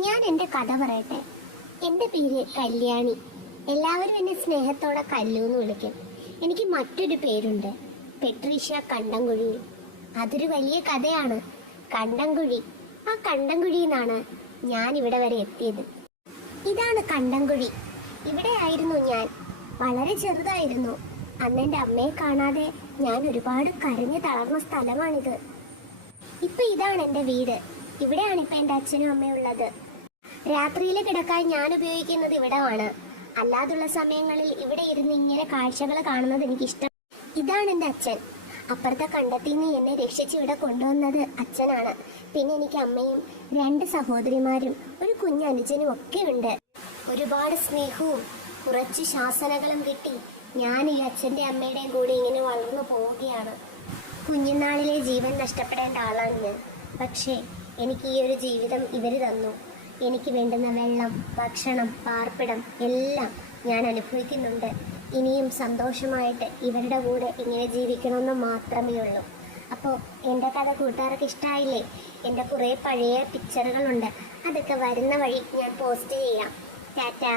ഞാൻ എൻ്റെ കഥ പറയട്ടെ. എൻ്റെ പേര് കല്യാണി. എല്ലാവരും എന്നെ സ്നേഹത്തോടെ കല്ലു എന്ന് വിളിക്കും. എനിക്ക് മറ്റൊരു പേരുണ്ട്, പെട്രീഷ്യ കണ്ടംകുഴി. അതൊരു വലിയ കഥയാണ്. കണ്ടംകുഴി, ആ കണ്ടംകുഴിയിൽ നിന്നാണ് ഞാൻ ഇവിടെ വരെ എത്തിയത്. ഇതാണ് കണ്ടംകുഴി. ഇവിടെ ആയിരുന്നു ഞാൻ. വളരെ ചെറുതായിരുന്നു. അന്ന് എൻ്റെ അമ്മയെ കാണാതെ ഞാൻ ഒരുപാട് കരഞ്ഞു തളർന്ന സ്ഥലമാണിത്. ഇപ്പൊ ഇതാണ് എൻ്റെ വീട്. ഇവിടെയാണ് ഇപ്പൊ എൻ്റെ അച്ഛനും അമ്മയും ഉള്ളത്. രാത്രിയിൽ കിടക്കാൻ ഞാൻ ഉപയോഗിക്കുന്നത് ഇവിടമാണ്. അല്ലാതുള്ള സമയങ്ങളിൽ ഇവിടെ ഇരുന്ന് ഇങ്ങനെ കാഴ്ചകൾ കാണുന്നത് എനിക്കിഷ്ടം. ഇതാണ് എൻ്റെ അച്ഛൻ. അപ്പുറത്തെ കണ്ടത്തിൽ നിന്ന് എന്നെ രക്ഷിച്ച് ഇവിടെ കൊണ്ടുവന്നത് അച്ഛനാണ്. പിന്നെ എനിക്ക് അമ്മയും 2 സഹോദരിമാരും ഒരു കുഞ്ഞനുജനും ഒക്കെ ഉണ്ട്. ഒരുപാട് സ്നേഹവും കുറച്ച് ശാസനകളും കിട്ടി ഞാൻ ഈ അച്ഛൻ്റെ അമ്മയുടെയും കൂടി ഇങ്ങനെ വളർന്നു പോവുകയാണ്. കുഞ്ഞുനാളിലെ ജീവൻ നഷ്ടപ്പെടേണ്ട ആളാണ് ഞാൻ. പക്ഷേ എനിക്ക് ഈ ഒരു ജീവിതം ഇവർ തന്നു. എനിക്ക് വേണ്ടുന്ന വെള്ളം, ഭക്ഷണം, പാർപ്പിടം എല്ലാം ഞാൻ അനുഭവിക്കുന്നുണ്ട്. ഇനിയും സന്തോഷമായിട്ട് ഇവരുടെ കൂടെ ഇങ്ങനെ ജീവിക്കണമെന്ന് മാത്രമേ ഉള്ളൂ. അപ്പോൾ എൻ്റെ കഥ കൂട്ടുകാർക്ക് ഇഷ്ടമായില്ലേ? എൻ്റെ കുറേ പഴയ പിക്ചറുകളുണ്ട്. അതൊക്കെ വരുന്ന വഴി ഞാൻ പോസ്റ്റ് ചെയ്യാം. ടാറ്റാ.